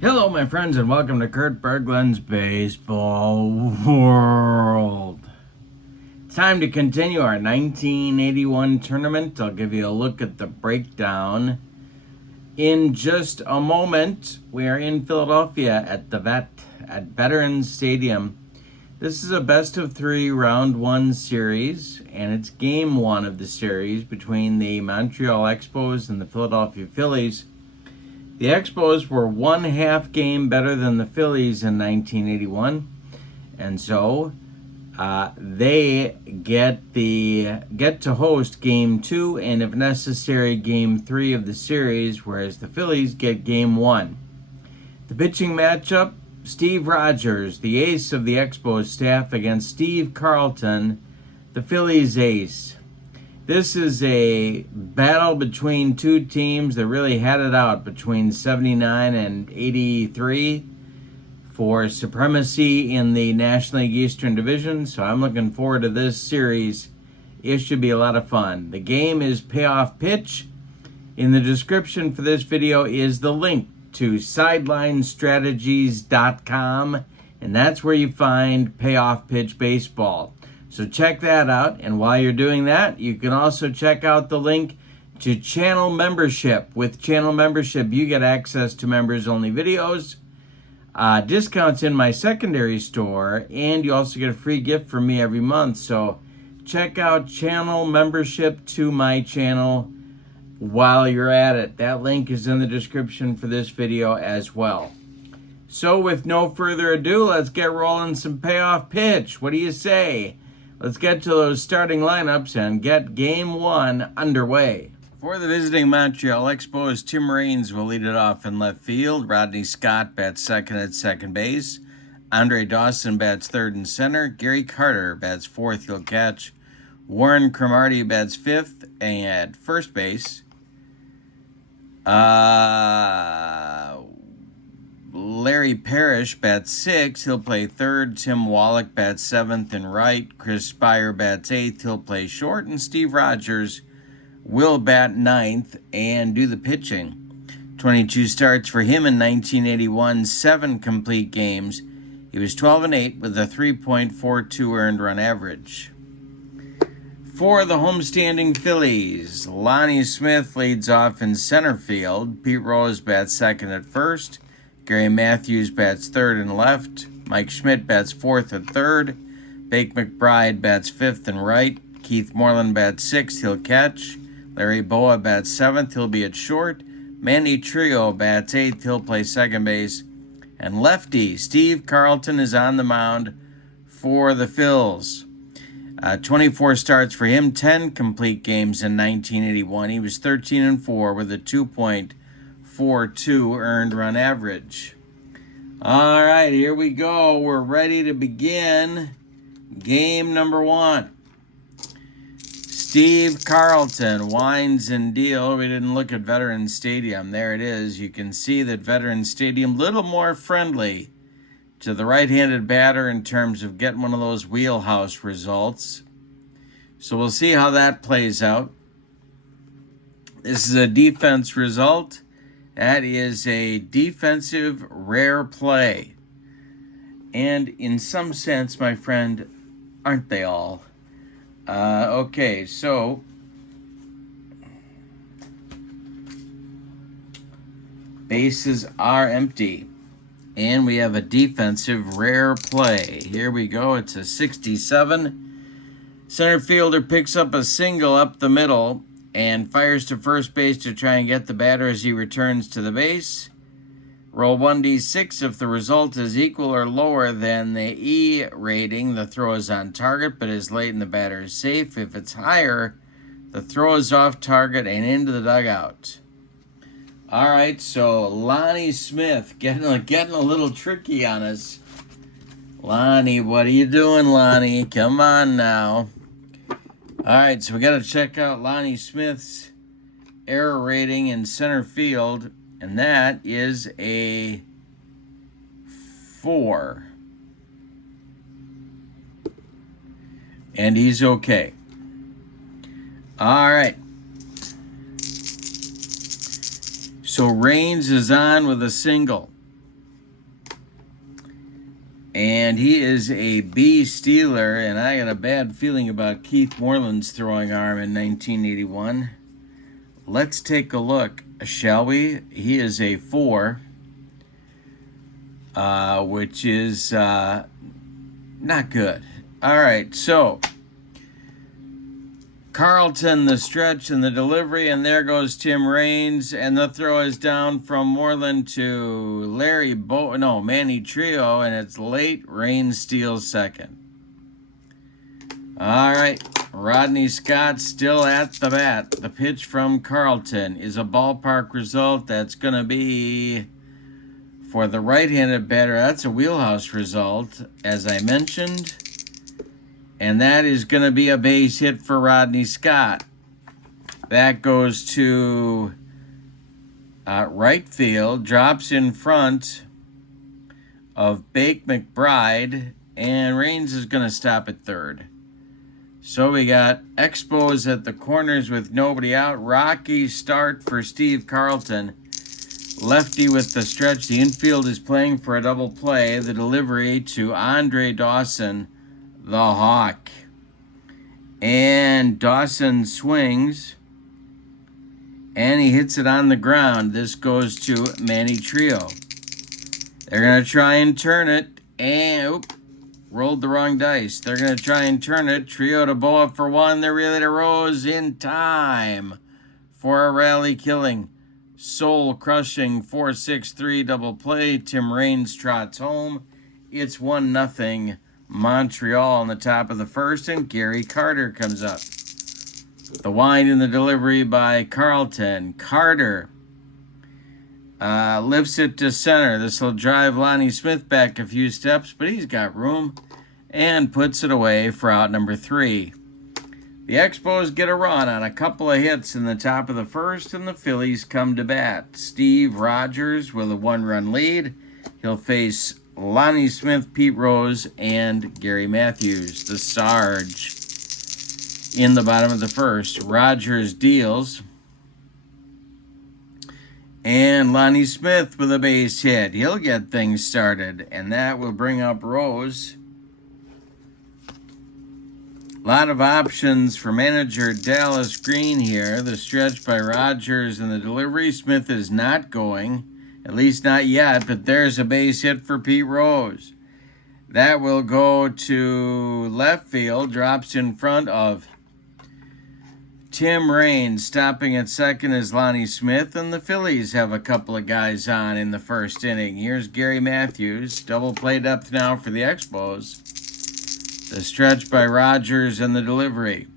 Hello, my friends, and welcome to Kurt Berglund's Baseball World. It's time to continue our 1981 tournament. I'll give you a look at the breakdown in just a moment. We are in Philadelphia at Veterans Stadium. This is a best of three round one series, and it's game one of the series between the Montreal Expos and the Philadelphia Phillies. The Expos were 1/2 game better than the Phillies in 1981, and so they get to host game two and, if necessary, game three of the series, whereas the Phillies get game one. The pitching matchup: Steve Rogers, the ace of the Expos staff, against Steve Carlton, the Phillies ace. This is a battle between two teams that really had it out between 79 and 83 for supremacy in the National League Eastern Division, so I'm looking forward to this series. It should be a lot of fun. The game is Payoff Pitch. In the description for this video is the link to sidelinestrategies.com, and that's where you find Payoff Pitch Baseball. So check that out, and while you're doing that, you can also check out the link to channel membership. With channel membership, you get access to members-only videos, discounts in my secondary store, and you also get a free gift from me every month. So check out channel membership to my channel while you're at it. That link is in the description for this video as well. So with no further ado, let's get rolling some Payoff Pitch. What do you say? Let's get to those starting lineups and get game one underway. For the visiting Montreal Expos, Tim Raines will lead it off in left field. Rodney Scott bats second at second base. Andre Dawson bats third and center. Gary Carter bats fourth, he'll catch. Warren Cromartie bats fifth at first base. Larry Parrish bats sixth, he'll play third. Tim Wallach bats seventh and right. Chris Spire bats eighth, he'll play short. And Steve Rogers will bat ninth and do the pitching. 22 starts for him in 1981, 7 complete games. He was 12-8 with a 3.42 earned run average. For the homestanding Phillies, Lonnie Smith leads off in center field. Pete Rose bats second at first. Gary Matthews bats third and left. Mike Schmidt bats fourth at third. Bake McBride bats fifth and right. Keith Moreland bats sixth, he'll catch. Larry Boa bats seventh, he'll be at short. Manny Trio bats eighth, he'll play second base. And lefty Steve Carlton is on the mound for the Phils. 24 starts for him, 10 complete games in 1981. He was 13-4 with a 2.42 earned run average. All right, here we go. We're ready to begin game number one. Steve Carlton winds and deal. We didn't look at Veterans Stadium. There it is. You can see that Veterans Stadium a little more friendly to the right-handed batter in terms of getting one of those wheelhouse results. So we'll see how that plays out. This is a defense result. That is a defensive rare play. And in some sense, my friend, aren't they all? Okay, so bases are empty. And we have a defensive rare play. Here we go. It's a 67. Center fielder picks up a single up the middle and fires to first base to try and get the batter as he returns to the base. Roll 1d6. If the result is equal or lower than the E rating, the throw is on target but is late and the batter is safe. If it's higher, the throw is off target and into the dugout. All right, so Lonnie Smith getting a little tricky on us. Lonnie, what are you doing, Lonnie? Come on now. All right, so we got to check out Lonnie Smith's error rating in center field, and that is a 4. And he's okay. All right. So Raines is on with a single. And he is a B Steeler, and I got a bad feeling about Keith Moreland's throwing arm in 1981. Let's take a look, shall we? He is a 4, which is not good. All right, so Carlton, the stretch and the delivery, and there goes Tim Raines, and the throw is down from Moreland to Manny Trio, and it's late. Raines steals second. All right, Rodney Scott still at the bat. The pitch from Carlton is a ballpark result. That's going to be, for the right-handed batter, that's a wheelhouse result, as I mentioned. And that is going to be a base hit for Rodney Scott. That goes to right field, drops in front of Bake McBride, and Raines is going to stop at third. So we got Expos at the corners with nobody out. Rocky start for Steve Carlton. Lefty with the stretch. The infield is playing for a double play. The delivery to Andre Dawson, the Hawk. And Dawson swings, and he hits it on the ground. This goes to Manny Trio. They're going to try and turn it, and rolled the wrong dice. They're going to try and turn it. Trio to Boa for one. They're really to Rose in time for a rally killing, soul-crushing 4-6-3 double play. Tim Raines trots home. It's 1-0 Montreal on the top of the first, and Gary Carter comes up. The wind and the delivery by Carlton. Carter lifts it to center. This will drive Lonnie Smith back a few steps, but he's got room and puts it away for out number 3. The Expos get a run on a couple of hits in the top of the first, and the Phillies come to bat. Steve Rogers with a 1-run lead. He'll face Lonnie Smith, Pete Rose, and Gary Matthews, the Sarge. In the bottom of the first, Rogers deals, and Lonnie Smith with a base hit. He'll get things started, and that will bring up Rose. A lot of options for manager Dallas Green here. The stretch by Rogers and the delivery. Smith is not going, at least not yet, but there's a base hit for Pete Rose. That will go to left field, drops in front of Tim Raines. Stopping at second is Lonnie Smith, and the Phillies have a couple of guys on in the first inning. Here's Gary Matthews, double play depth now for the Expos. The stretch by Rogers and the delivery.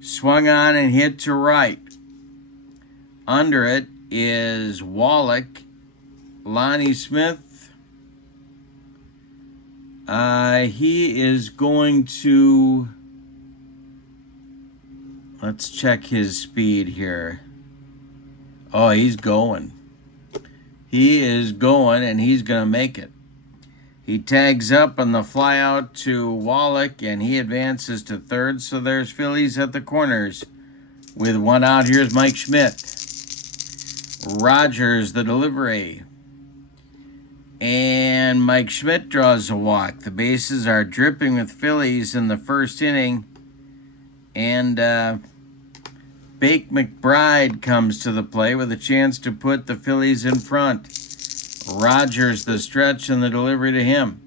Swung on and hit to right. Under it is Wallach. Lonnie Smith. He is going to... Let's check his speed here. Oh, he's going. He is going, and he's going to make it. He tags up on the fly out to Wallach, and he advances to third. So there's Phillies at the corners with one out. Here's Mike Schmidt. Rogers, the delivery. And Mike Schmidt draws a walk. The bases are dripping with Phillies in the first inning. And Bake McBride comes to the play with a chance to put the Phillies in front. Rogers, the stretch and the delivery to him.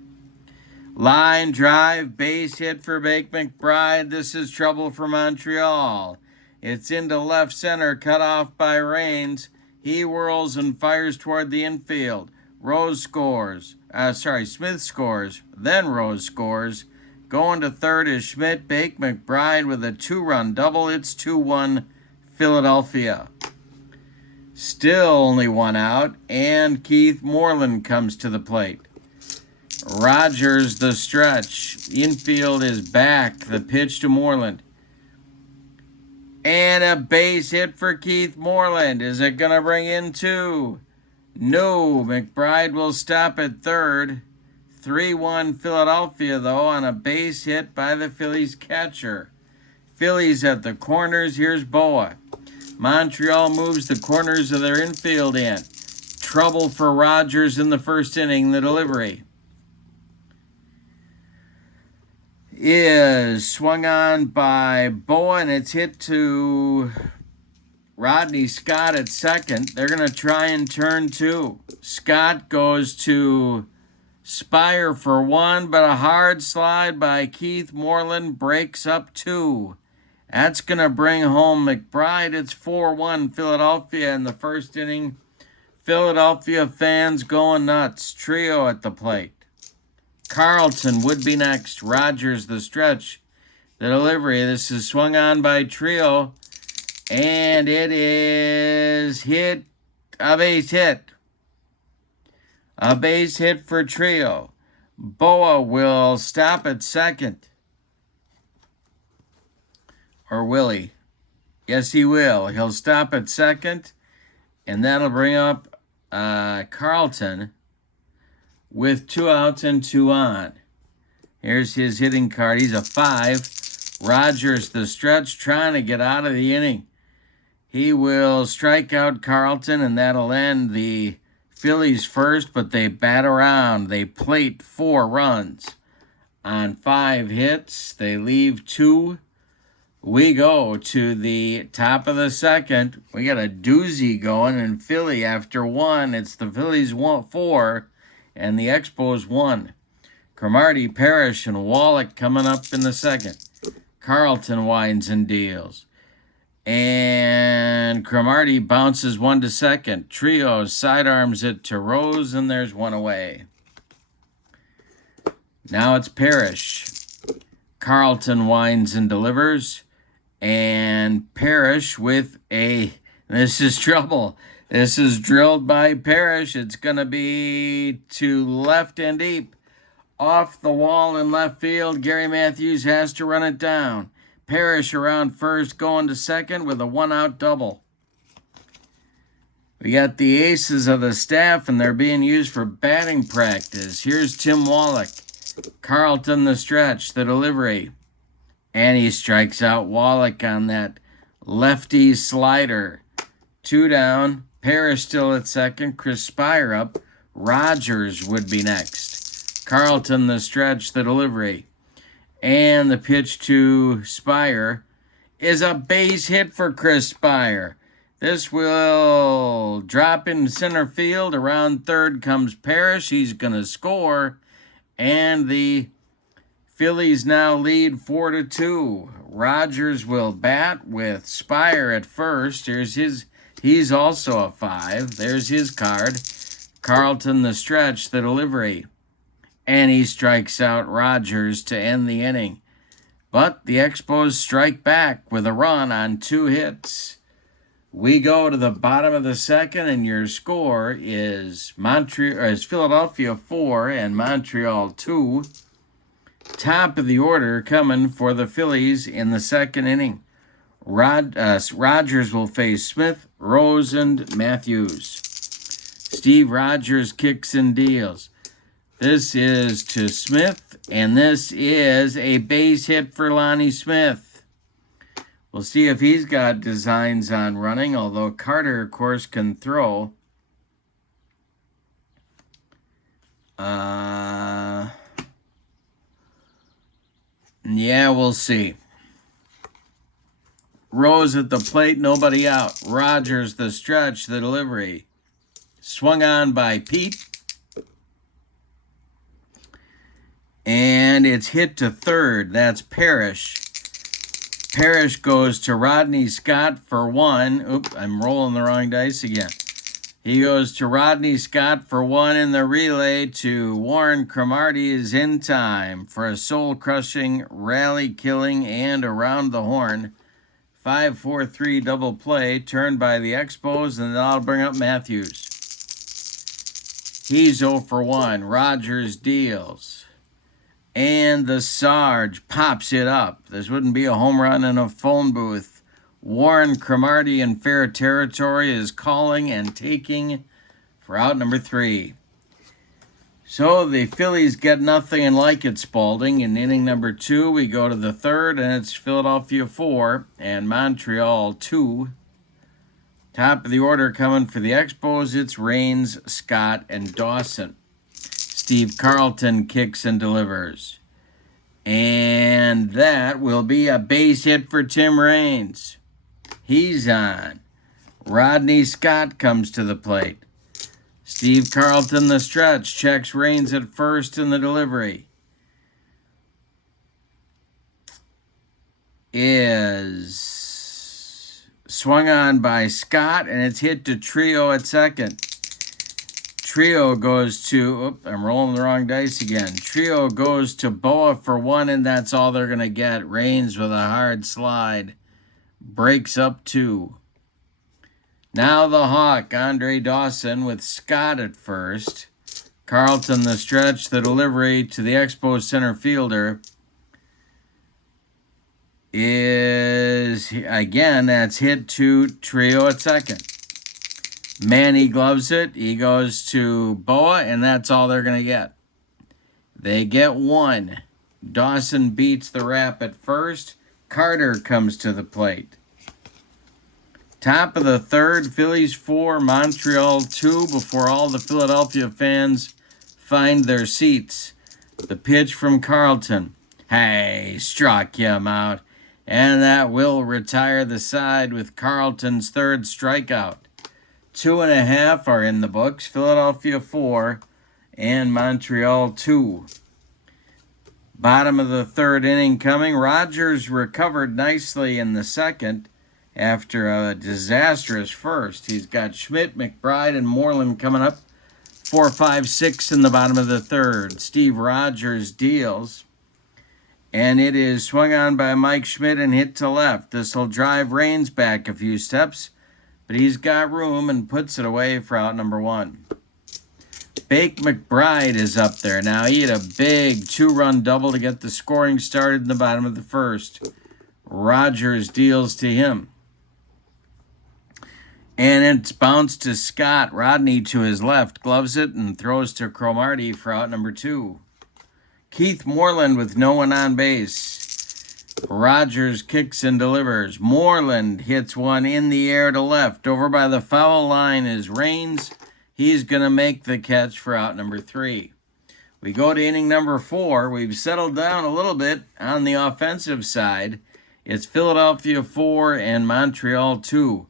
Line drive, base hit for Bake McBride. This is trouble for Montreal. It's into left center, cut off by Raines. He whirls and fires toward the infield. Smith scores, then Rose scores. Going to third is Schmidt. Bake McBride with a 2-run double. It's 2-1 Philadelphia. Still only one out, and Keith Moreland comes to the plate. Rogers, the stretch. Infield is back. The pitch to Moreland. And a base hit for Keith Moreland. Is it going to bring in 2? No. McBride will stop at third. 3-1 Philadelphia, though, on a base hit by the Phillies catcher. Phillies at the corners. Here's Boa. Montreal moves the corners of their infield in. Trouble for Rogers in the first inning, the delivery. is swung on by Boa, and it's hit to Rodney Scott at second. They're going to try and turn two. Scott goes to Spire for one, but a hard slide by Keith Moreland breaks up two. That's going to bring home McBride. It's 4-1 Philadelphia in the first inning. Philadelphia fans going nuts. Trio at the plate. Carlton would be next. Rogers the stretch. The delivery. This is swung on by Trio. And it is hit. A base hit. A base hit for Trio. Boa will stop at second. Or will he? Yes, he will. He'll stop at second. And that'll bring up Carlton with 2 outs and 2 on. Here's his hitting card. He's a 5. Rogers the stretch, trying to get out of the inning. He will strike out Carlton, and that'll end the Phillies first, but they bat around. They plate 4 runs on 5 hits. They leave 2. We go to the top of the second. We got a doozy going in Philly after 1. It's the Phillies 4 and the Expos 1. Cromartie, Parrish, and Wallach coming up in the second. Carlton winds and deals. And Cromartie bounces 1 to second. Trio sidearms it to Rose, and there's 1 away. Now it's Parrish. Carlton winds and delivers. And Parrish with a... This is trouble. This is drilled by Parrish. It's going to be to left and deep. Off the wall in left field. Gary Matthews has to run it down. Parrish around first, going to second with a 1-out double. We got the aces of the staff, and they're being used for batting practice. Here's Tim Wallach. Carlton the stretch, the delivery. And he strikes out Wallach on that lefty slider. 2 down. Parrish still at second. Chris Spire up. Rogers would be next. Carlton the stretch, the delivery. And the pitch to Spire is a base hit for Chris Spire. This will drop in center field. Around third comes Parrish. He's going to score. And the Phillies now lead 4-2. Rogers will bat with Spire at first. He's also a 5. There's his card. Carlton the stretch, the delivery. And he strikes out Rogers to end the inning. But the Expos strike back with a run on 2 hits. We go to the bottom of the second, and your score is Philadelphia 4 and Montreal 2. Top of the order coming for the Phillies in the second inning. Rogers will face Smith, Rose, and Matthews. Steve Rogers kicks and deals. This is to Smith, and this is a base hit for Lonnie Smith. We'll see if he's got designs on running, although Carter, of course, can throw. Yeah, we'll see. Rose at the plate, nobody out. Rogers the stretch, the delivery. Swung on by Pete. And it's hit to third. That's Parrish. Parrish goes to Rodney Scott for 1. Oops, I'm rolling the wrong dice again. He goes to Rodney Scott for 1 in the relay to Warren Cromartie is in time for a soul-crushing, rally-killing, and around the horn 5-4-3 double play turned by the Expos, and that'll bring up Matthews. He's 0 for 1. Rogers deals. And the Sarge pops it up. This wouldn't be a home run in a phone booth. Warren Cromartie in fair territory is calling and taking for out number 3. So the Phillies get nothing and like it, Spalding. In inning number 2, we go to the third, and it's Philadelphia 4 and Montreal 2. Top of the order coming for the Expos, it's Raines, Scott, and Dawson. Steve Carlton kicks and delivers. And that will be a base hit for Tim Raines. He's on. Rodney Scott comes to the plate. Steve Carlton, the stretch, checks Raines at first in the delivery. Is swung on by Scott, and it's hit to Trio at second. Trio goes to, I'm rolling the wrong dice again. Trio goes to Boa for one, and that's all they're going to get. Raines with a hard slide. Breaks up 2. Now the Hawk, Andre Dawson, with Scott at first. Carlton, the stretch, the delivery to the Expos center fielder is, again, that's hit to Trio at second. Manny gloves it. He goes to Boa, and that's all they're going to get. They get 1. Dawson beats the Rap at first. Carter comes to the plate. Top of the third, Phillies 4, Montreal 2, before all the Philadelphia fans find their seats. The pitch from Carlton. Hey, struck him out. And that will retire the side with Carlton's third strikeout. 2.5 are in the books. Philadelphia 4 and Montreal 2. Bottom of the third inning coming. Rogers recovered nicely in the second after a disastrous first. He's got Schmidt, McBride, and Moreland coming up. 4, 5, 6 in the bottom of the third. Steve Rogers deals. And it is swung on by Mike Schmidt and hit to left. This will drive Raines back a few steps, but he's got room and puts it away for out number 1. Bake McBride is up there now. He had a big 2-run double to get the scoring started in the bottom of the first. Rogers deals to him. And it's bounced to Scott. Rodney to his left gloves it and throws to Cromartie for out number 2. Keith Moreland with no one on base. Rogers kicks and delivers. Moreland hits one in the air to left. Over by the foul line is Raines. He's going to make the catch for out number 3. We go to inning number 4. We've settled down a little bit on the offensive side. It's Philadelphia 4 and Montreal 2.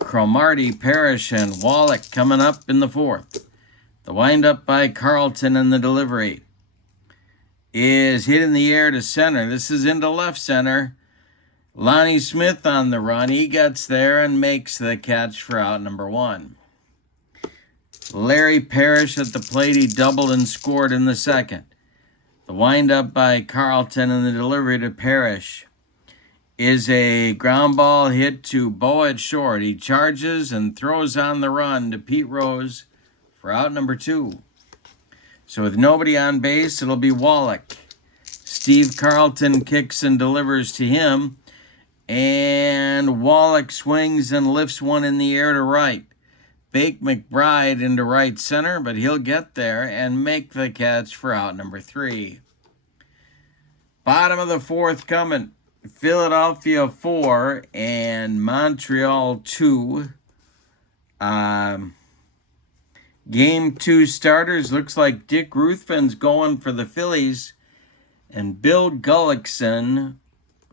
Cromartie, Parrish, and Wallach coming up in the 4th. The windup by Carlton and the delivery is hit in the air to center. This is into left center. Lonnie Smith on the run. He gets there and makes the catch for out number 1. Larry Parrish at the plate. He doubled and scored in the second. The windup by Carlton and the delivery to Parrish is a ground ball hit to Boa at short. He charges and throws on the run to Pete Rose for out number 2. So with nobody on base, it'll be Wallach. Steve Carlton kicks and delivers to him. And Wallach swings and lifts one in the air to right. Bake McBride into right center, but he'll get there and make the catch for out number 3. Bottom of the 4th coming. Philadelphia 4 and Montreal 2. Game 2 starters. Looks like Dick Ruthven's going for the Phillies. And Bill Gullickson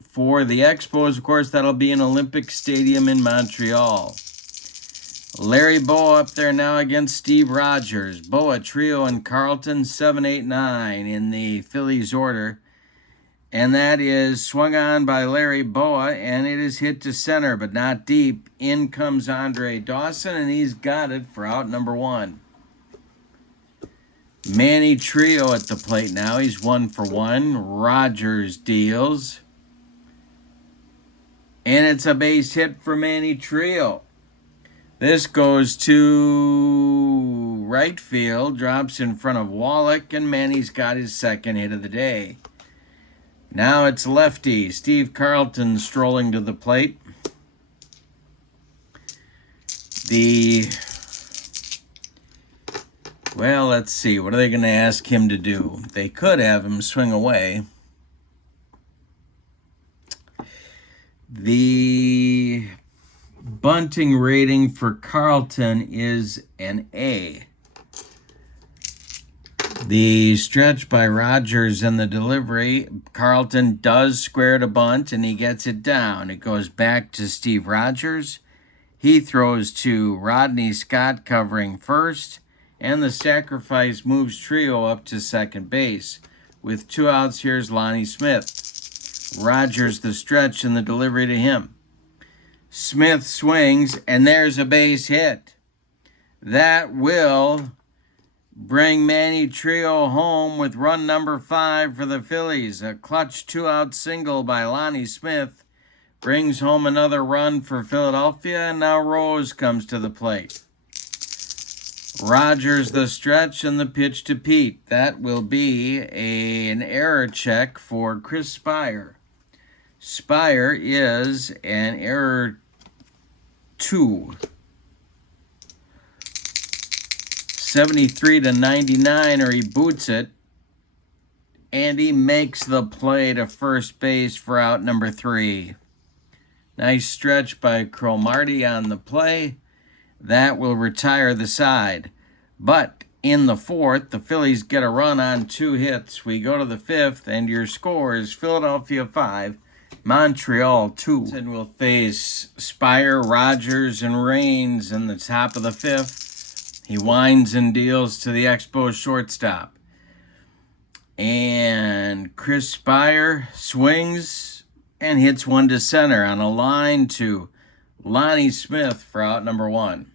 for the Expos. Of course, that'll be in Olympic Stadium in Montreal. Larry Boa up there now against Steve Rogers. Boa, Trio, and Carlton, 7, 8, 9 in the Phillies order. And that is swung on by Larry Boa, and it is hit to center, but not deep. In comes Andre Dawson, and he's got it for out number 1. Manny Trio at the plate now. He's 1 for 1. Rogers deals. And it's a base hit for Manny Trio. This goes to right field, drops in front of Wallach, and Manny's got his second hit of the day. Now it's lefty Steve Carlton strolling to the plate. Well, let's see. What are they going to ask him to do? They could have him swing away. The bunting rating for Carlton is an A. The stretch by Rogers and the delivery. Carlton does square to bunt, and he gets it down. It goes back to Steve Rogers. He throws to Rodney Scott covering first, and the sacrifice moves Trio up to second base. With 2 outs, here's Lonnie Smith. Rogers the stretch and the delivery to him. Smith swings, and there's a base hit. That will bring Manny Trio home with run number 5 for the Phillies. A clutch 2-out single by Lonnie Smith brings home another run for Philadelphia, and now Rose comes to the plate. Rogers the stretch and the pitch to Pete. That will be an error check for Chris Spire. Spire is an error 2. 73 to 99, or he boots it, and he makes the play to first base for out number 3. Nice stretch by Cromartie on the play. That will retire the side. But in the 4th, the Phillies get a run on 2 hits. We go to the 5th, and your score is Philadelphia 5, Montreal 2. And we'll face Spire, Rogers, and Raines in the top of the 5th. He winds and deals to the Expos shortstop. And Chris Spire swings and hits one to center on a line to Lonnie Smith for out number 1.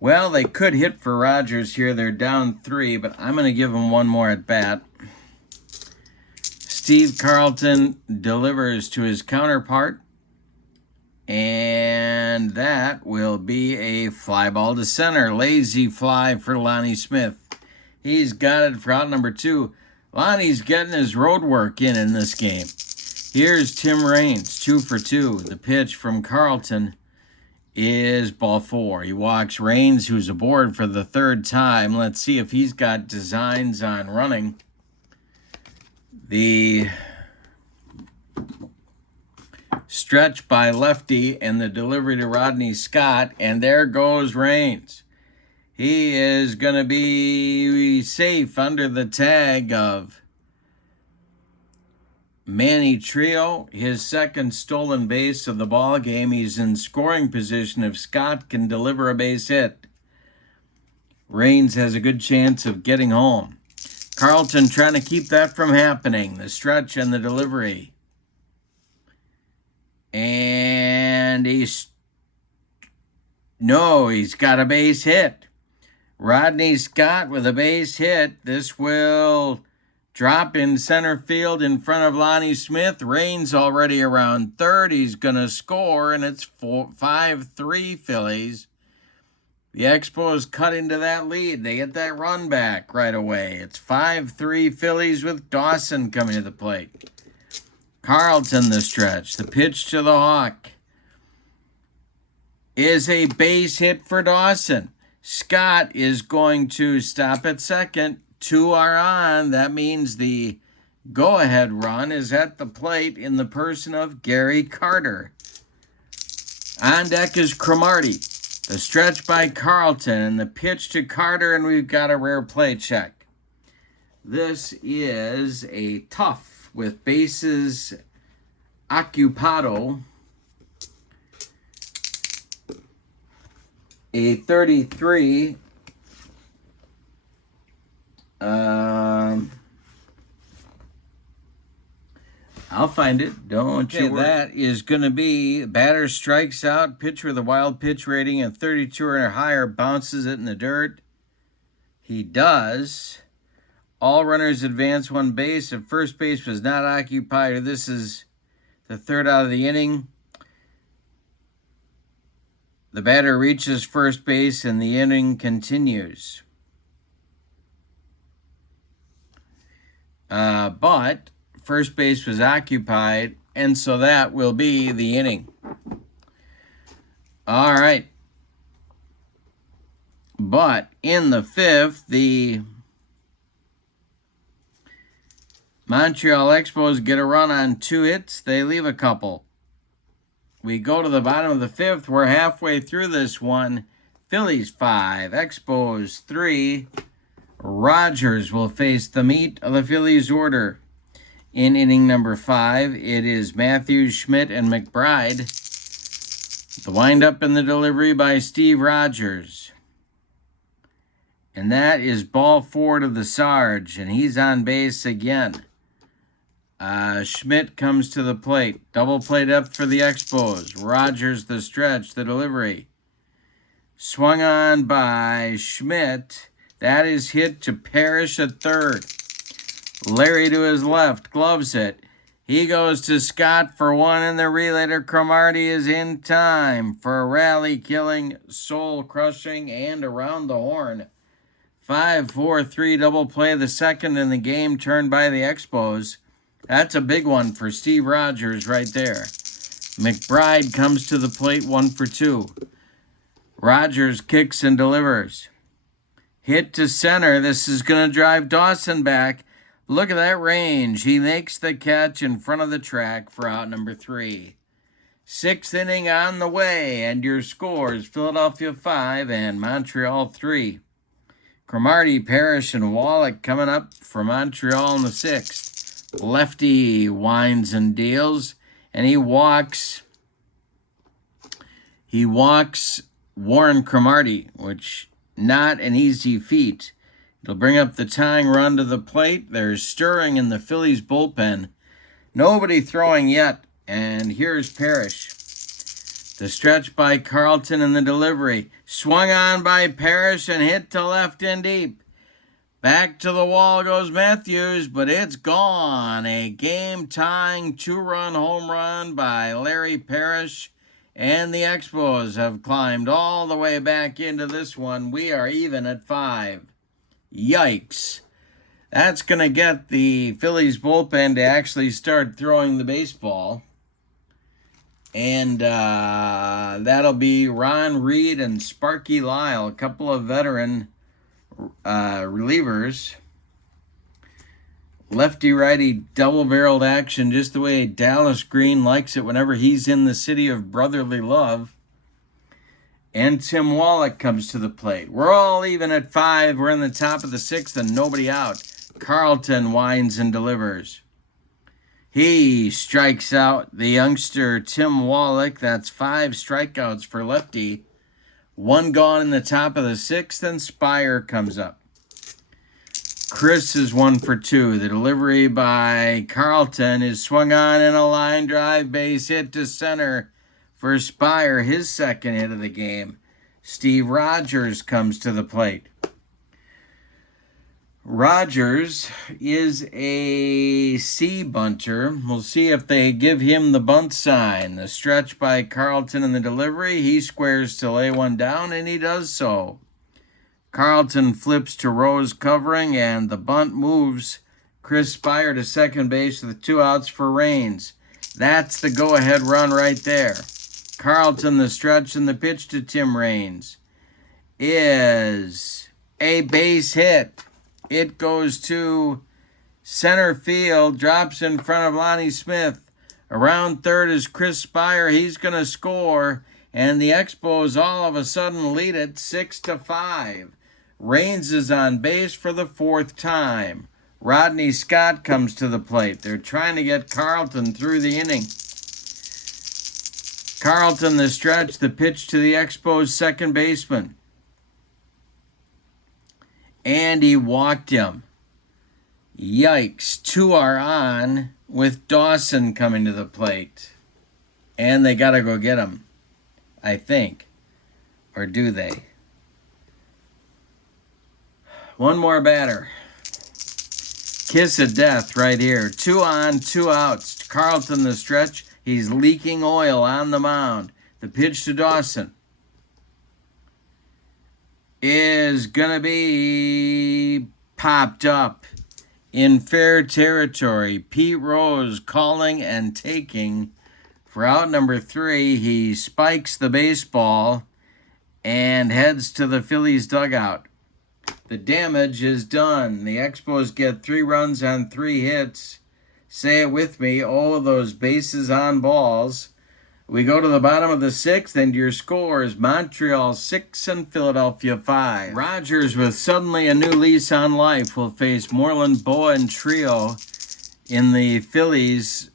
Well, they could hit for Rogers here. They're down 3, but I'm going to give him one more at bat. Steve Carlton delivers to his counterpart, and that will be a fly ball to center. Lazy fly for Lonnie Smith. He's got it for out number 2. Lonnie's getting his road work in this game. Here's Tim Raines, 2 for 2. The pitch from Carlton is ball 4. He walks Raines, who's aboard for the 3rd time. Let's see if he's got designs on running. The stretch by Lefty and the delivery to Rodney Scott, and there goes Raines. He is going to be safe under the tag of Manny Trio, his 2nd stolen base of the ball game. He's in scoring position if Scott can deliver a base hit. Raines has a good chance of getting home. Carlton trying to keep that from happening. The stretch and the delivery. And he's got a base hit. Rodney Scott with a base hit. This will drop in center field in front of Lonnie Smith. Raines already around third. He's going to score, and it's 5-3 Phillies. The Expos cut into that lead. They get that run back right away. It's 5-3 Phillies with Dawson coming to the plate. Carlton the stretch. The pitch to the Hawk is a base hit for Dawson. Scott is going to stop at second. 2 are on. That means the go-ahead run is at the plate in the person of Gary Carter. On deck is Cromartie. The stretch by Carlton and the pitch to Carter, and we've got a rare play check. This is a tough with bases occupado. A 33. I'll find it. Don't you worry. That is going to be batter strikes out, pitcher with a wild pitch rating at 32 or higher, bounces it in the dirt. He does. All runners advance 1 base. If first base was not occupied, this is the 3rd out of the inning. The batter reaches first base and the inning continues. But first base was occupied, and so that will be the inning. All right. But in the 5th, the Montreal Expos get a run on 2 hits. They leave a couple. We go to the bottom of the 5th. We're halfway through this one. Phillies 5, Expos 3. Rogers will face the meat of the Phillies order. In inning number 5, it is Matthews, Schmidt, and McBride. The windup and the delivery by Steve Rogers. And that is ball 4 to the Sarge, and he's on base again. Schmidt comes to the plate. Double play up for the Expos. Rogers the stretch, the delivery. Swung on by Schmidt. That is hit to Parrish at third. Larry to his left, gloves it. He goes to Scott for one, and the relayer Cromartie is in time for a rally-killing, soul-crushing, and around the horn 5-4-3 double play, the second in the game, turned by the Expos. That's a big one for Steve Rogers right there. McBride comes to the plate, 1 for 2. Rogers kicks and delivers. Hit to center. This is going to drive Dawson back. Look at that range. He makes the catch in front of the track for out number 3. 6th inning on the way, and your scores: Philadelphia 5 and Montreal 3. Cromartie, Parrish, and Wallach coming up for Montreal in the 6th. Lefty winds and deals, and he walks Warren Cromartie, which not an easy feat. It'll bring up the tying run to the plate. There's stirring in the Phillies bullpen. Nobody throwing yet, and here's Parrish. The stretch by Carlton and the delivery. Swung on by Parrish and hit to left and deep. Back to the wall goes Matthews, but it's gone. A game-tying 2-run home run by Larry Parrish. And the Expos have climbed all the way back into this one. We are even at 5. Yikes. That's going to get the Phillies bullpen to actually start throwing the baseball. And that'll be Ron Reed and Sparky Lyle, a couple of veteran relievers. Lefty-righty double-barreled action, just the way Dallas Green likes it whenever he's in the city of brotherly love. And Tim Wallach comes to the plate. We're all even at 5. We're in the top of the 6th and nobody out. Carlton winds and delivers. He strikes out the youngster Tim Wallach. That's 5 strikeouts for lefty. 1 gone in the top of the 6th, and Spire comes up. Chris is 1 for 2. The delivery by Carlton is swung on in a line drive, base hit to center for Spire, his second hit of the game. Steve Rogers comes to the plate. Rogers is a C bunter. We'll see if they give him the bunt sign. The stretch by Carlton in the delivery. He squares to lay one down, and he does so. Carlton flips to Rose covering, and the bunt moves Chris Spire to second base with 2 outs for Raines. That's the go-ahead run right there. Carlton, the stretch, and the pitch to Tim Raines is a base hit. It goes to center field, drops in front of Lonnie Smith. Around third is Chris Spire. He's going to score, and the Expos all of a sudden lead it 6-5. Raines is on base for the 4th time. Rodney Scott comes to the plate. They're trying to get Carlton through the inning. Carlton, the stretch, the pitch to the Expos second baseman. And he walked him. Yikes. 2 are on with Dawson coming to the plate. And they got to go get him, I think. Or do they? One more batter. Kiss of death right here. 2 on, 2 outs. Carlton, the stretch. He's leaking oil on the mound. The pitch to Dawson is going to be popped up in fair territory. Pete Rose calling and taking for out number 3. He spikes the baseball and heads to the Phillies dugout. The damage is done. The Expos get 3 runs on 3 hits. Say it with me. Oh, those bases on balls. We go to the bottom of the 6th, and your score is Montreal 6 and Philadelphia 5. Rogers, with suddenly a new lease on life, will face Moreland, Boa, and Trio in the Phillies'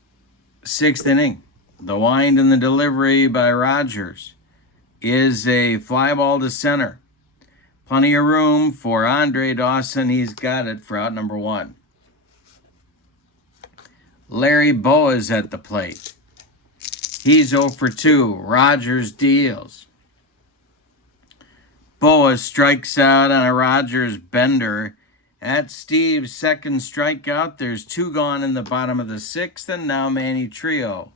6th inning. The wind and the delivery by Rogers is a fly ball to center. Plenty of room for Andre Dawson. He's got it for out number 1. Larry Boa is at the plate. He's 0 for 2. Rogers deals. Boa strikes out on a Rogers bender. That's Steve's second strikeout. There's 2 gone in the bottom of the 6th, and now Manny Trio.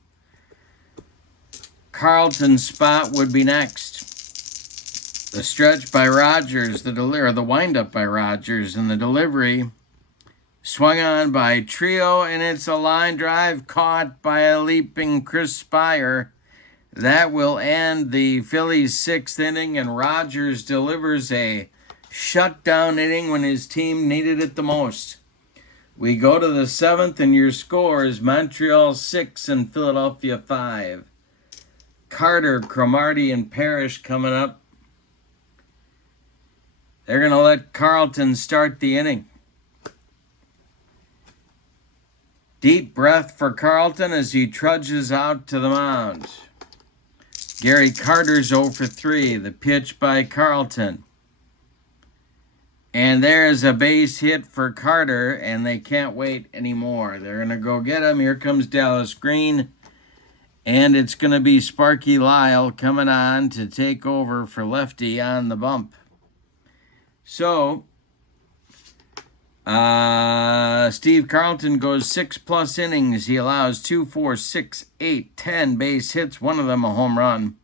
Carlton's spot would be next. The stretch by Rogers, the windup by Rogers, and the delivery swung on by Trio, and it's a line drive caught by a leaping Chris Spire. That will end the Phillies' 6th inning, and Rogers delivers a shutdown inning when his team needed it the most. We go to the 7th, and your score is Montreal 6 and Philadelphia 5. Carter, Cromartie, and Parrish coming up. They're going to let Carlton start the inning. Deep breath for Carlton as he trudges out to the mound. Gary Carter's 0 for 3. The pitch by Carlton. And there's a base hit for Carter, and they can't wait anymore. They're going to go get him. Here comes Dallas Green. And it's going to be Sparky Lyle coming on to take over for Lefty on the bump. So Steve Carlton goes 6+ innings. He allows 2, 4, 6, 8, 10 base hits, one of them a home run.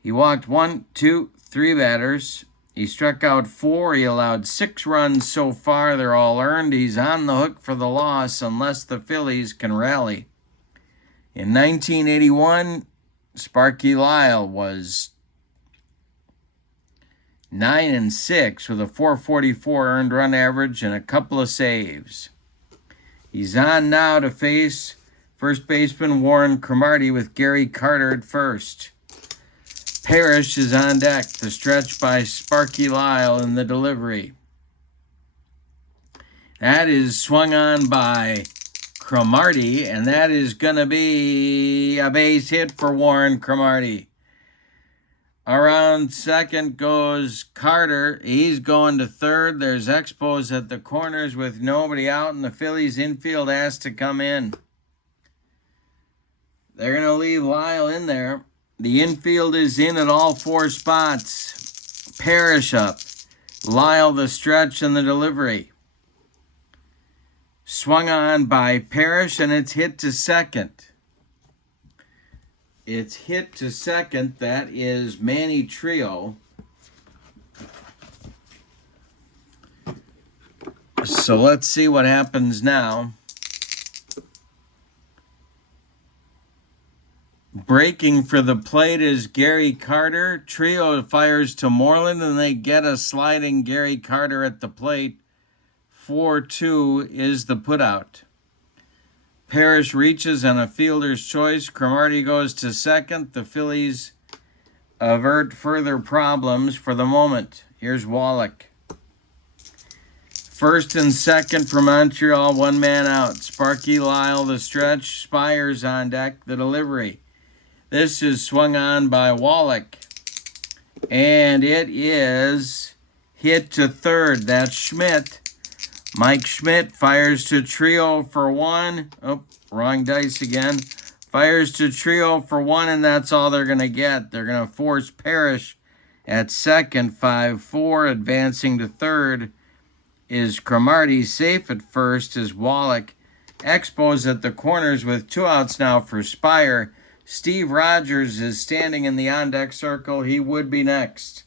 He walked 1, 2, 3 batters. He struck out 4. He allowed 6 runs so far. They're all earned. He's on the hook for the loss unless the Phillies can rally. In 1981, Sparky Lyle was 9-6 with a 444 earned run average and a couple of saves. He's on now to face first baseman Warren Cromartie with Gary Carter at first. Parrish is on deck. The stretch by Sparky Lyle in the delivery. That is swung on by Cromartie, and that is going to be a base hit for Warren Cromartie. Around second goes Carter. He's going to third. There's Expos at the corners with nobody out, and the Phillies infield has to come in. They're going to leave Lyle in there. The infield is in at all 4 spots. Parrish up. Lyle the stretch and the delivery. Swung on by Parrish, and it's hit to second. It's hit to second. That is Manny Trio. So let's see what happens now. Breaking for the plate is Gary Carter. Trio fires to Moreland, and they get a sliding Gary Carter at the plate. 4-2 is the putout. Parrish reaches on a fielder's choice. Cromartie goes to second. The Phillies avert further problems for the moment. Here's Wallach. First and second for Montreal, 1 man out. Sparky Lyle the stretch. Spires on deck, the delivery. This is swung on by Wallach. And it is hit to third. That's Schmidt. Mike Schmidt fires to Trio for 1. Oh, wrong dice again. Fires to Trio for 1, and that's all they're going to get. They're going to force Parrish at second, 5-4. Advancing to third is Cromartie. Safe at first is Wallach. Expos at the corners with 2 outs now for Spire. Steve Rogers is standing in the on-deck circle. He would be next.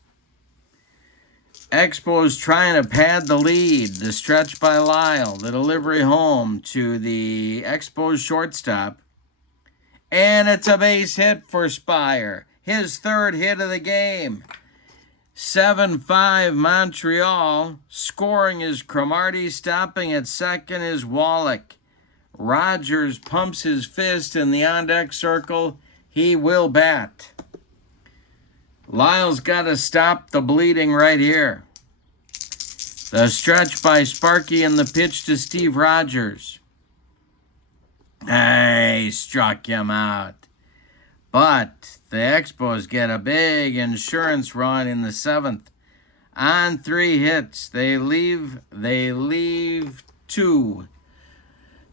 Expos trying to pad the lead. The stretch by Lyle. The delivery home to the Expos shortstop. And it's a base hit for Spire. His 3rd hit of the game. 7-5 Montreal. Scoring is Cromartie. Stopping at second is Wallach. Rogers pumps his fist in the on-deck circle. He will bat. Lyle's got to stop the bleeding right here. The stretch by Sparky and the pitch to Steve Rogers. He struck him out. But the Expos get a big insurance run in the 7th. On 3 hits, they leave 2.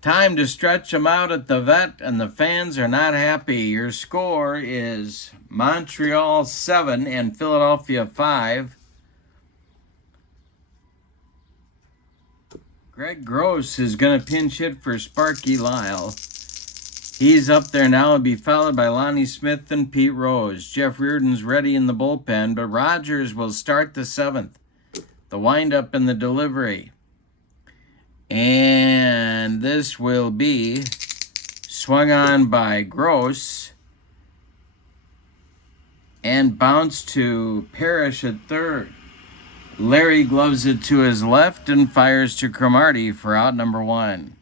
Time to stretch them out at the vet, and the fans are not happy. Your score is Montreal 7 and Philadelphia 5. Greg Gross is going to pinch hit for Sparky Lyle. He's up there now and be followed by Lonnie Smith and Pete Rose. Jeff Reardon's ready in the bullpen, but Rogers will start the 7th. The windup and the delivery. And this will be swung on by Gross and bounced to Parrish at third. Larry gloves it to his left and fires to Cromartie for out number 1.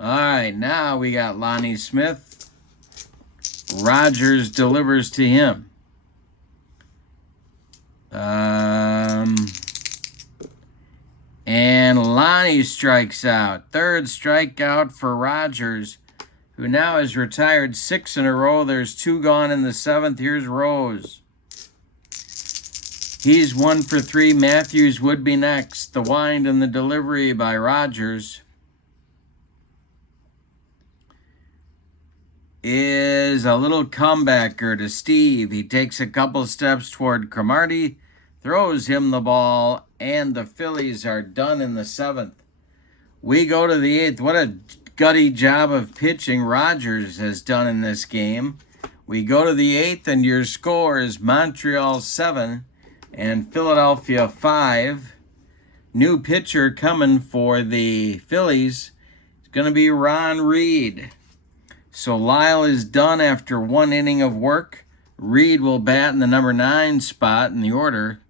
All right, now we got Lonnie Smith. Rogers delivers to him. And Lonnie strikes out. 3rd strikeout for Rogers, who now has retired 6 in a row. There's 2 gone in the 7th. Here's Rose. He's 1 for 3. Matthews would be next. The wind and the delivery by Rogers is a little comebacker to Steve. He takes a couple steps toward Cromartie, throws him the ball, and the Phillies are done in the 7th. We go to the 8th. What a gutty job of pitching Rogers has done in this game. We go to the 8th, and your score is Montreal 7 and Philadelphia 5. New pitcher coming for the Phillies. It's going to be Ron Reed. So Lyle is done after 1 inning of work. Reed will bat in the number 9 spot in the order.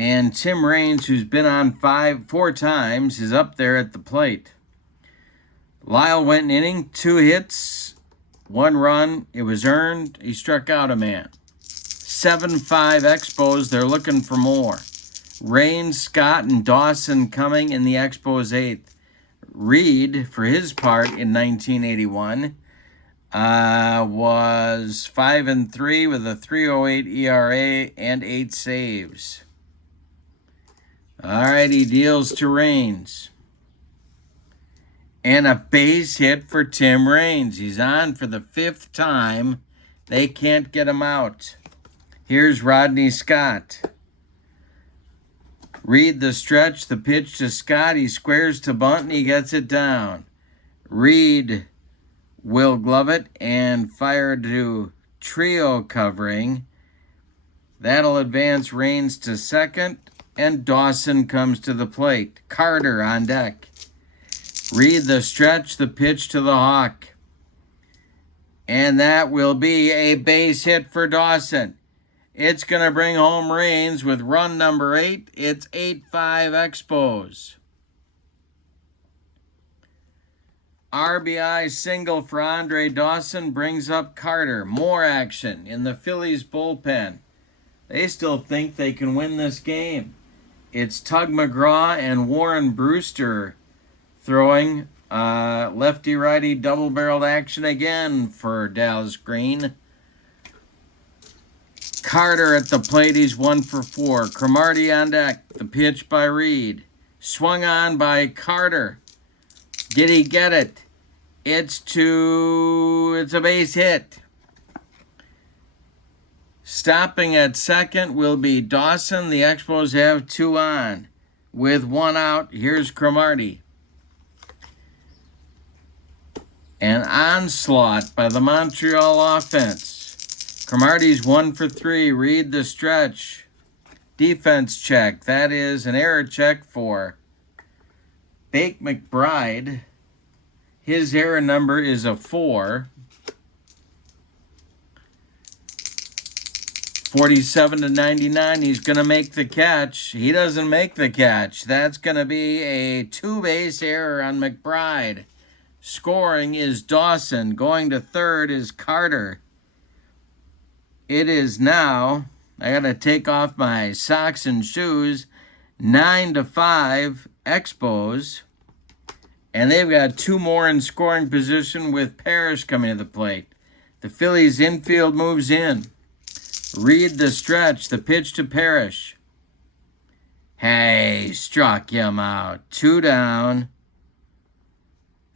And Tim Raines, who's been on 4 times, is up there at the plate. Lyle went an inning, 2 hits, 1 run. It was earned. He struck out a man. 7-5 Expos. They're looking for more. Raines, Scott, and Dawson coming in the Expos 8th. Reed, for his part in 1981, was 5-3 with a 3.08 ERA and 8 saves. All right, he deals to Raines. And a base hit for Tim Raines. He's on for the 5th time. They can't get him out. Here's Rodney Scott. Reed the stretch, the pitch to Scott. He squares to bunt and he gets it down. Reed will glove it and fire to trio covering. That'll advance Raines to second, and Dawson comes to the plate. Carter on deck. Reed the stretch, the pitch to the Hawk. And that will be a base hit for Dawson. It's going to bring home Raines with run number 8. It's 8-5 Expos. RBI single for Andre Dawson brings up Carter. More action in the Phillies bullpen. They still think they can win this game. It's Tug McGraw and Warren Brewster throwing. Lefty-righty double-barreled action again for Dallas Green. Carter at the plate. He's 1 for 4. Cromartie on deck. The pitch by Reed. Swung on by Carter. Did he get it? It's a base hit. Stopping at second will be Dawson. The Expos have 2 on. With 1 out, here's Cromartie. An onslaught by the Montreal offense. Cromartie's 1 for 3. Reed the stretch. Defense check. That is an error check for Bake McBride. His error number is a 4. 47-99. He's going to make the catch. He doesn't make the catch. That's going to be a two-base error on McBride. Scoring is Dawson. Going to third is Carter. It is now, I got to take off my socks and shoes, 9-5 Expos. And they've got two more in scoring position with Parrish coming to the plate. The Phillies infield moves in. Read the stretch. The pitch to Parrish. Hey, struck him out. 2 down.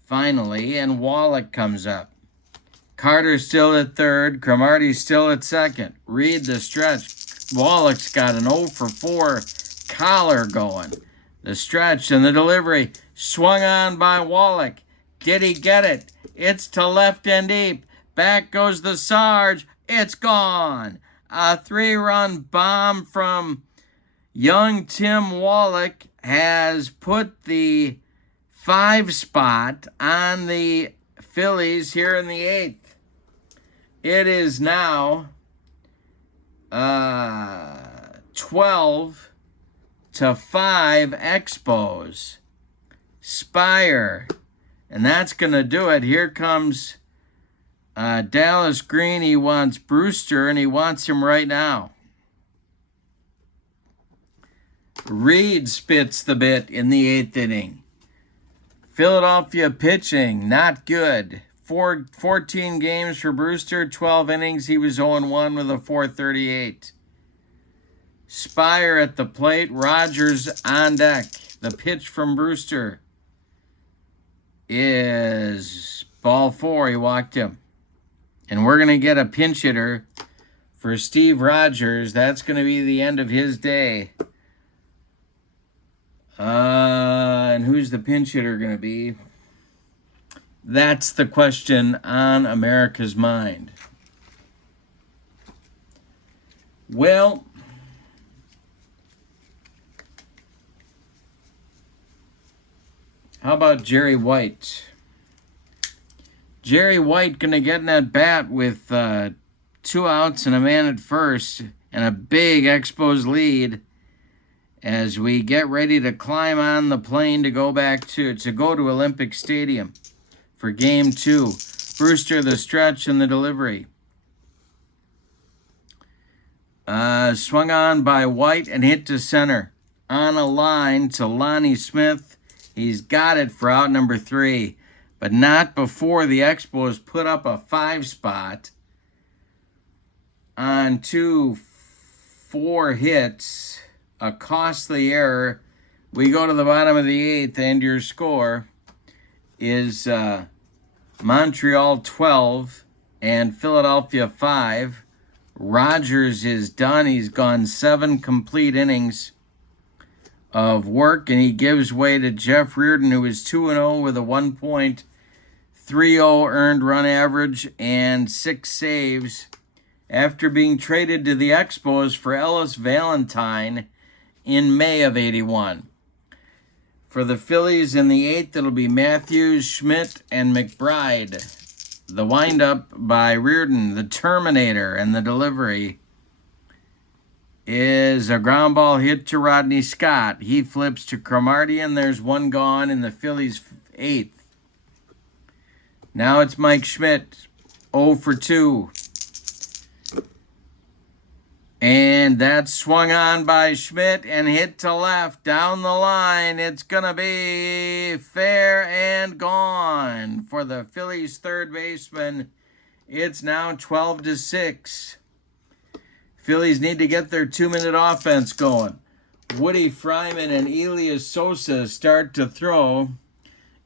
Finally, and Wallach comes up. Carter's still at third. Cromartie's still at second. Read the stretch. Wallach's got an 0 for 4 collar going. The stretch and the delivery. Swung on by Wallach. Did he get it? It's to left and deep. Back goes the Sarge. It's gone. A 3-run bomb from young Tim Wallach has put the 5 spot on the Phillies here in the 8th. It is now 12-5 Expos. Spire. And that's going to do it. Here comes Dallas Green. He wants Brewster, and he wants him right now. Reed spits the bit in the 8th inning. Philadelphia pitching, not good. 14 games for Brewster, 12 innings. He was 0-1 with a .438. Spire at the plate. Rogers on deck. The pitch from Brewster is ball 4. He walked him. And we're going to get a pinch hitter for Steve Rogers. That's going to be the end of his day. And who's the pinch hitter going to be? That's the question on America's mind. Well, how about Jerry White? Jerry White going to get in that bat with 2 outs and a man at first and a big Expos lead as we get ready to climb on the plane to go to Olympic Stadium for Game 2. Brewster, the stretch and the delivery. Swung on by White and hit to center. On a line to Lonnie Smith. He's got it for out number 3. But not before the Expos put up a 5 spot on 4 hits. A costly error. We go to the bottom of the 8th, and your score is Montreal 12 and Philadelphia 5. Rogers is done. He's gone 7 complete innings of work, and he gives way to Jeff Reardon, who is 2-0 with a 1.30 earned run average and 6 saves after being traded to the Expos for Ellis Valentine in May of '81. For the Phillies in the 8th, it'll be Matthews, Schmidt, and McBride. The windup by Reardon, the Terminator, and the delivery is a ground ball hit to Rodney Scott. He flips to Cromartie, and there's 1 gone in the Phillies' 8th. Now it's Mike Schmidt, 0 for 2. And that's swung on by Schmidt and hit to left down the line. It's going to be fair and gone for the Phillies' third baseman. It's now 12-6. Phillies need to get their 2-minute offense going. Woody Fryman and Elias Sosa start to throw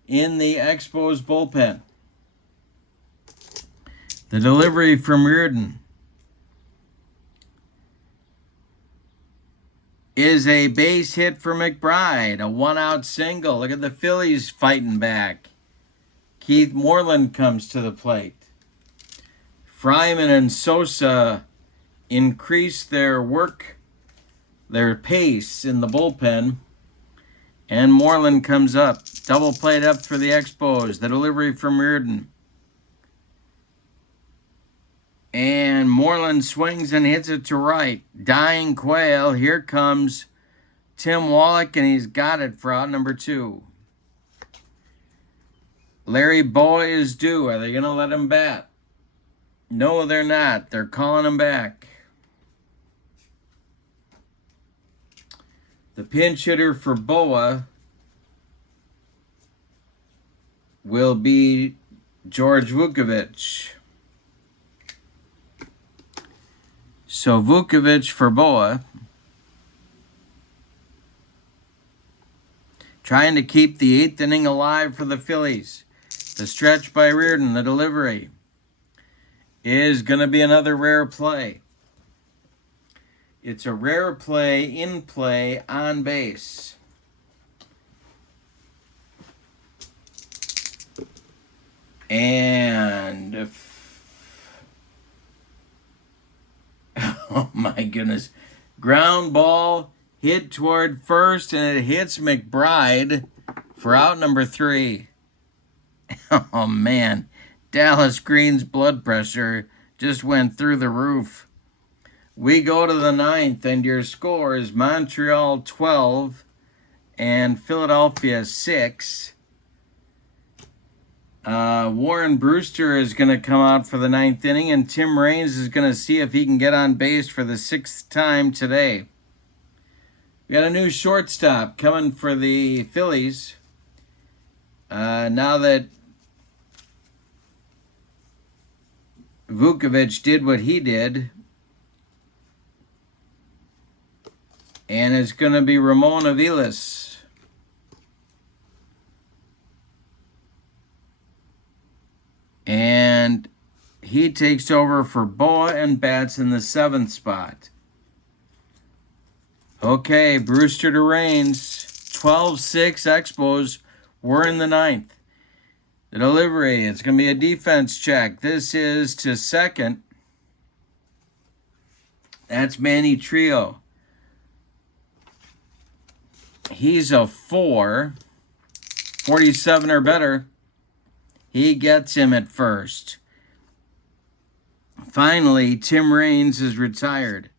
in the Expos bullpen. The delivery from Reardon is a base hit for McBride, a 1-out single. Look at the Phillies fighting back. Keith Moreland comes to the plate. Fryman and Sosa increase their pace in the bullpen, and Moreland comes up. Double played up for the Expos. The delivery from Reardon. And Moreland swings and hits it to right. Dying Quail. Here comes Tim Wallach, and he's got it for out number 2. Larry Boy is due. Are they going to let him bat? No, they're not. They're calling him back. The pinch hitter for Boa will be George Vukovic. So Vukovic for Boa. Trying to keep the 8th inning alive for the Phillies. The stretch by Reardon, the delivery, is going to be another rare play. It's a rare play, in play, on base. And, oh my goodness, ground ball hit toward first, and it hits McBride for out number 3. Oh man, Dallas Green's blood pressure just went through the roof. We go to the 9th, and your score is Montreal 12 and Philadelphia 6. Warren Brewster is going to come out for the 9th inning, and Tim Raines is going to see if he can get on base for the 6th time today. We got a new shortstop coming for the Phillies. Now that Vukovic did what he did, and it's going to be Ramon Aviles. And he takes over for Boa and bats in the 7th spot. Okay, Brewster to Raines. 12-6 Expos. We're in the 9th. The delivery, it's going to be a defense check. This is to second. That's Manny Trio. He's a 4. 47 or better. He gets him at first. Finally, Tim Raines is retired.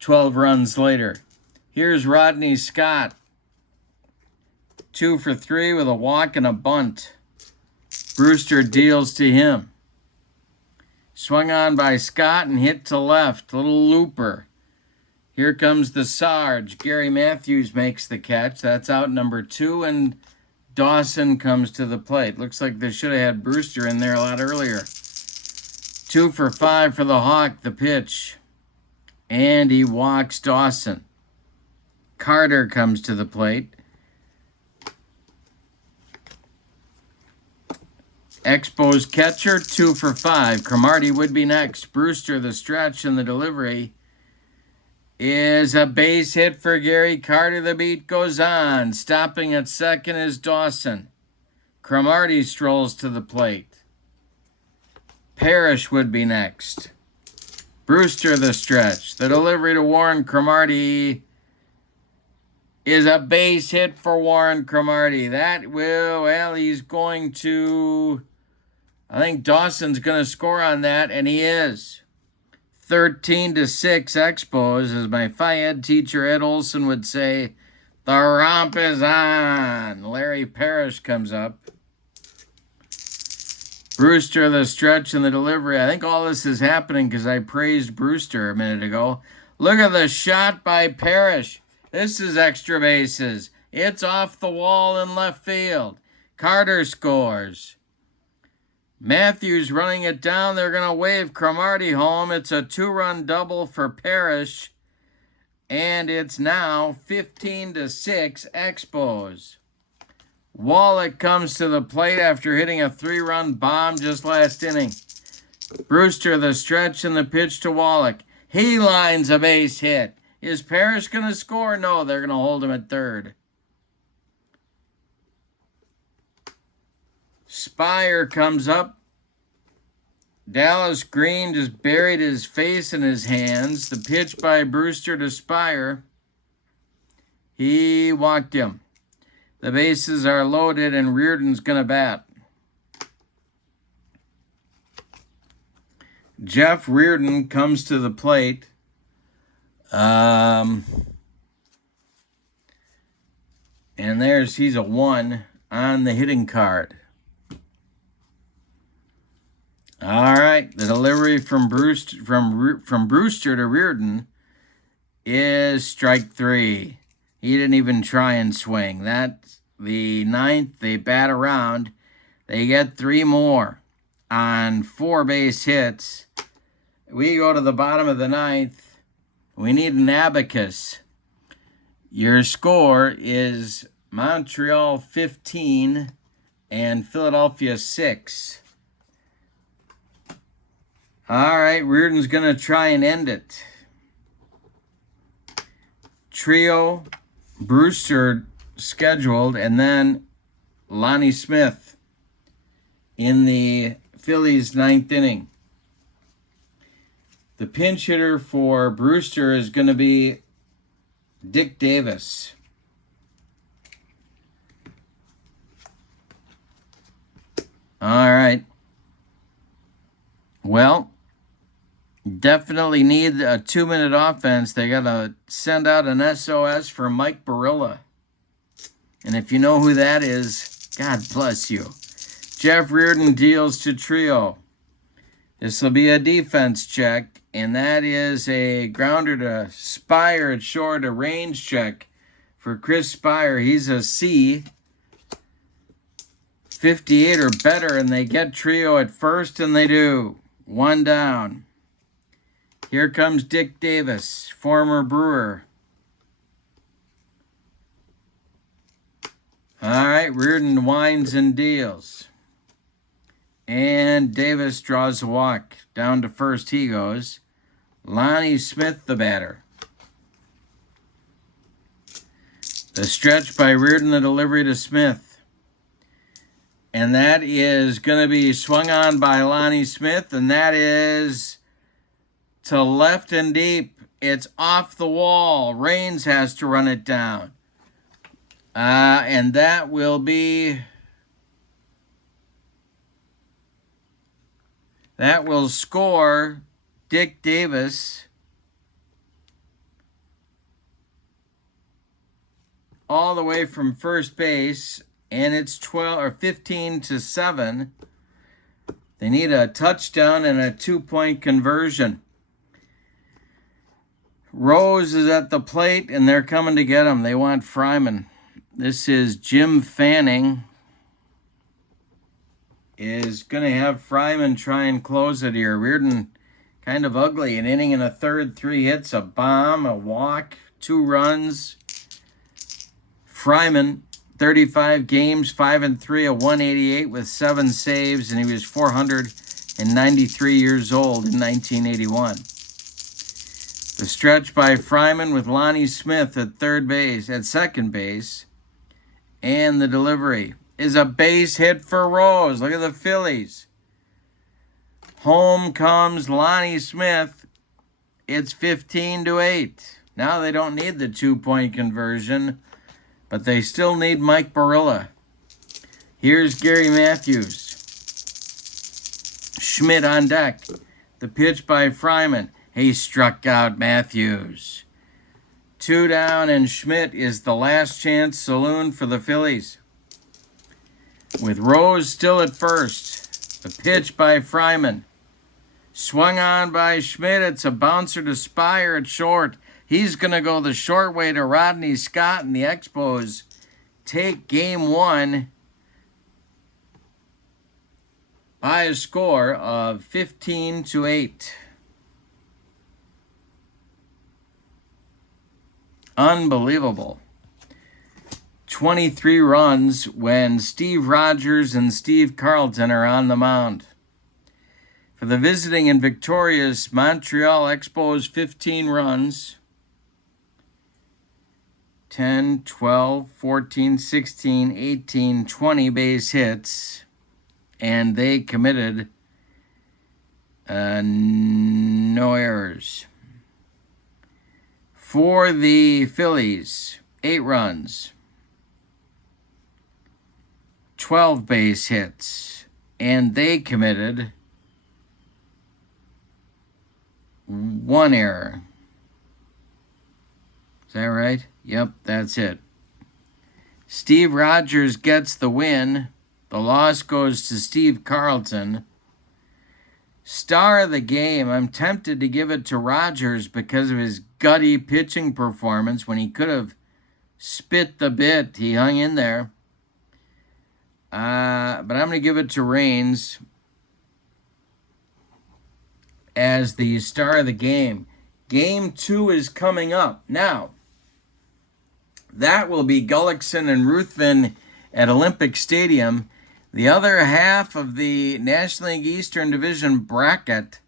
12 runs later. Here's Rodney Scott. 2 for 3 with a walk and a bunt. Brewster deals to him. Swung on by Scott and hit to left. Little looper. Here comes the Sarge. Gary Matthews makes the catch. That's out number 2, and Dawson comes to the plate. Looks like they should have had Brewster in there a lot earlier. 2 for 5 for the Hawk, the pitch. And he walks Dawson. Carter comes to the plate. Expos catcher, 2 for 5. Cromartie would be next. Brewster, the stretch, and the delivery is a base hit for Gary Carter. The beat goes on. Stopping at second is Dawson. Cromartie strolls to the plate. Parrish would be next. Brewster, the stretch. The delivery to Warren Cromartie is a base hit for Warren Cromartie. That will, well, he's going to, I think Dawson's going to score on that, and he is. 13-6 Expos, as my Phi Ed teacher Ed Olson would say, the romp is on. Larry Parrish comes up. Brewster, the stretch, and the delivery. I think all this is happening because I praised Brewster a minute ago. Look at the shot by Parrish. This is extra bases. It's off the wall in left field. Carter scores. Matthews running it down. They're going to wave Cromartie home. It's a 2-run double for Parrish. And it's now 15-6 Expos. Wallach comes to the plate after hitting a 3-run bomb just last inning. Brewster, the stretch, and the pitch to Wallach. He lines a base hit. Is Parrish going to score? No, they're going to hold him at third. Spire comes up. Dallas Green just buried his face in his hands. The pitch by Brewster to Spire. He walked him. The bases are loaded, and Reardon's going to bat. Jeff Reardon comes to the plate. And he's a 1 on the hitting card. All right, the delivery from Brewster to Reardon is strike 3. He didn't even try and swing. That's the 9th. They bat around. They get 3 more on 4 base hits. We go to the bottom of the 9th. We need an abacus. Your score is Montreal 15 and Philadelphia 6. All right, Reardon's going to try and end it. Trio, Brewster scheduled, and then Lonnie Smith in the Phillies' 9th inning. The pinch hitter for Brewster is going to be Dick Davis. All right. Well, definitely need a 2-minute offense. They got to send out an SOS for Mike Barilla. And if you know who that is, God bless you. Jeff Reardon deals to Trio. This will be a defense check, and that is a grounder to Spire at short, a range check for Chris Spire. He's a C. 58 or better, and they get Trio at first, and they do. 1 down. Here comes Dick Davis, former Brewer. All right, Reardon winds and deals. And Davis draws a walk. Down to first he goes. Lonnie Smith, the batter. The stretch by Reardon, the delivery to Smith. And that is going to be swung on by Lonnie Smith, and that is to left and deep. It's off the wall. Raines has to run it down. And that will be... That will score Dick Davis all the way from first base, and it's 15-7. They need a touchdown and a 2-point conversion. Rose is at the plate, and they're coming to get him. They want Fryman. This is Jim Fanning. Is going to have Fryman try and close it here. Reardon kind of ugly. An inning and a third, 3 hits, a bomb, a walk, 2 runs. Fryman, 35 games, 5-3, a 188 with 7 saves, and he was 493 years old in 1981. The stretch by Fryman with Lonnie Smith at second base, and the delivery is a base hit for Rose. Look at the Phillies. Home comes Lonnie Smith. It's 15-8. Now they don't need the 2-point conversion, but they still need Mike Barilla. Here's Gary Matthews. Schmidt on deck. The pitch by Fryman. He struck out Matthews. 2 down, and Schmidt is the last chance saloon for the Phillies. With Rose still at first. The pitch by Fryman. Swung on by Schmidt. It's a bouncer to Spire at short. He's going to go the short way to Rodney Scott, and the Expos take game 1 by a score of 15-8. Unbelievable. 23 runs when Steve Rogers and Steve Carlton are on the mound. For the visiting and victorious Montreal Expos, 15 runs. 10, 12, 14, 16, 18, 20 base hits. And they committed no errors. For the Phillies, 8 runs. 12 base hits, and they committed 1 error. Is that right? Yep, that's it. Steve Rogers gets the win. The loss goes to Steve Carlton. Star of the game, I'm tempted to give it to Rogers because of his gutty pitching performance when he could have spit the bit. He hung in there. But I'm going to give it to Raines as the star of the game. Game 2 is coming up. Now, that will be Gullickson and Ruthven at Olympic Stadium. The other half of the National League Eastern Division bracket,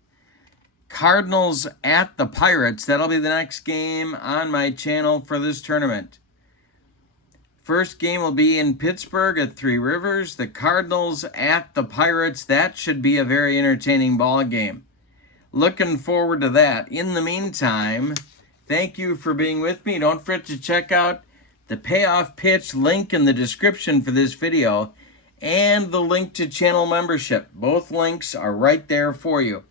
Cardinals at the Pirates. That'll be the next game on my channel for this tournament. First game will be in Pittsburgh at Three Rivers. The Cardinals at the Pirates. That should be a very entertaining ball game. Looking forward to that. In the meantime, thank you for being with me. Don't forget to check out the Payoff Pitch link in the description for this video and the link to channel membership. Both links are right there for you.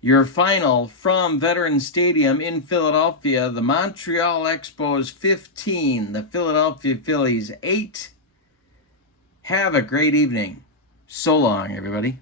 Your final from Veterans Stadium in Philadelphia, the Montreal Expos 15, the Philadelphia Phillies 8. Have a great evening. So long, everybody.